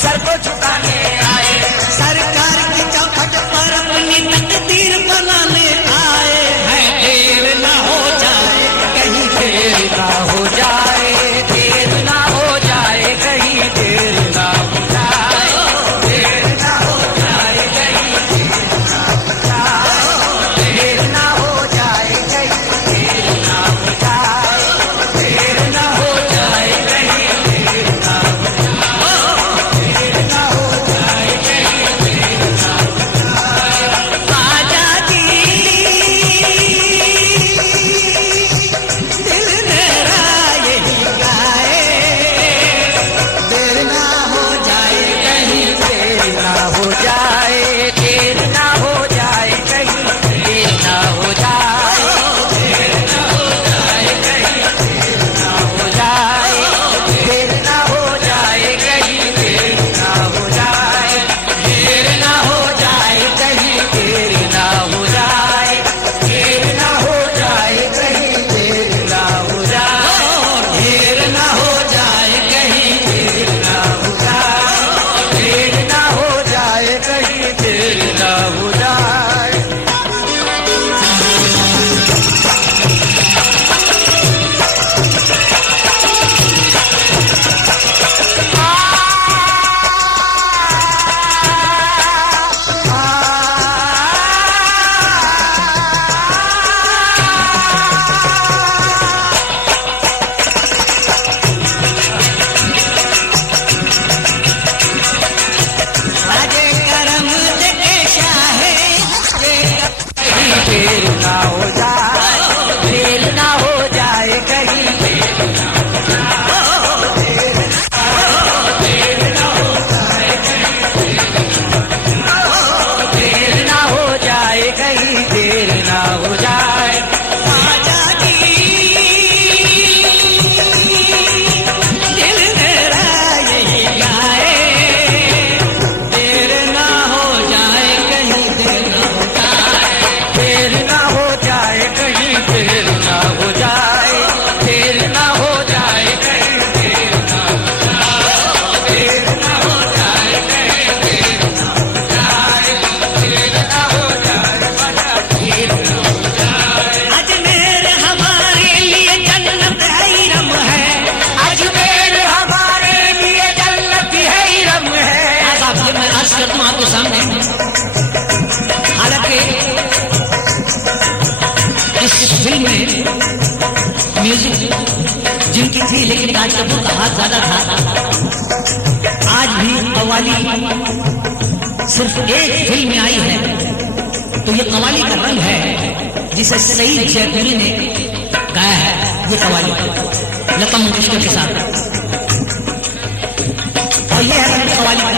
Sir को झुकाने आए, सरकार की चौखट पर अपनी तकदीर बनाने आए हैं। देर ना हो जाए कहीं, देर ना हो जाए, देर ना हो जाए कहीं, देर ना हो जाए, देर ना हो जाए कहीं, देर ना हो जाए कहीं, देर ना हो जाए, देर ना हो जाए कहीं, देर ना हो जाए, देर ना हो जाए कहीं, देर ना हो जाए। आजादी दिल मेरा यही गाए, देर ना हो जाए कहीं, देर ना हो जाए, देर ना हो जाए कहीं, देर ना हो जाए, देर ना हो जाए कहीं, देर ना हो जाए, देर ना हो जाए कहीं, देर ना हो जाए, देर ना हो जाए कहीं, देर ना हो जाए, देर ना हो जाए कहीं, देर ना हो जाए, देर ना हो जाए कहीं, देर ना हो जाए, देर ना हो जाए कहीं, देर ना हो जाए। राजे करम देके शाहे देर ना हो जाए, देर ना हो जाए कहीं, देर ना हो जाए, देर ना हो जाए कहीं, देर ना हो जाए कहीं, देर ना हो जाए। आजादी दिल मेरा यही गाए, देर ना हो जाए कहीं, देर ना हो जाए, देर ना हो जाए कहीं, देर ना हो जाए, देर ना हो जाए कहीं, देर ना हो जाए, देर ना हो जाए कहीं, देर ना हो जाए, देर ना हो जाए, देर ना हो जाए। अजमेर हमारे लिए जन्नत है, इरम है। अजमेर हमारे लिए जन्नत है, इरम है। साहब ये मैं अर्ज करता हूँ आपके सामने, हालांकि इस फिल्म में म्यूजिक जिनकी थी, लेकिन राज कपूर का हाथ ज्यादा था। आज भी कव्वाली सिर्फ एक फिल्म में आई है, तो ये कव्वाली का रंग है जिसे सईद जयपुरी ने गाया है। ये कव्वाली लता मंगेशकर के साथ, और ये है रंग कव्वाली का।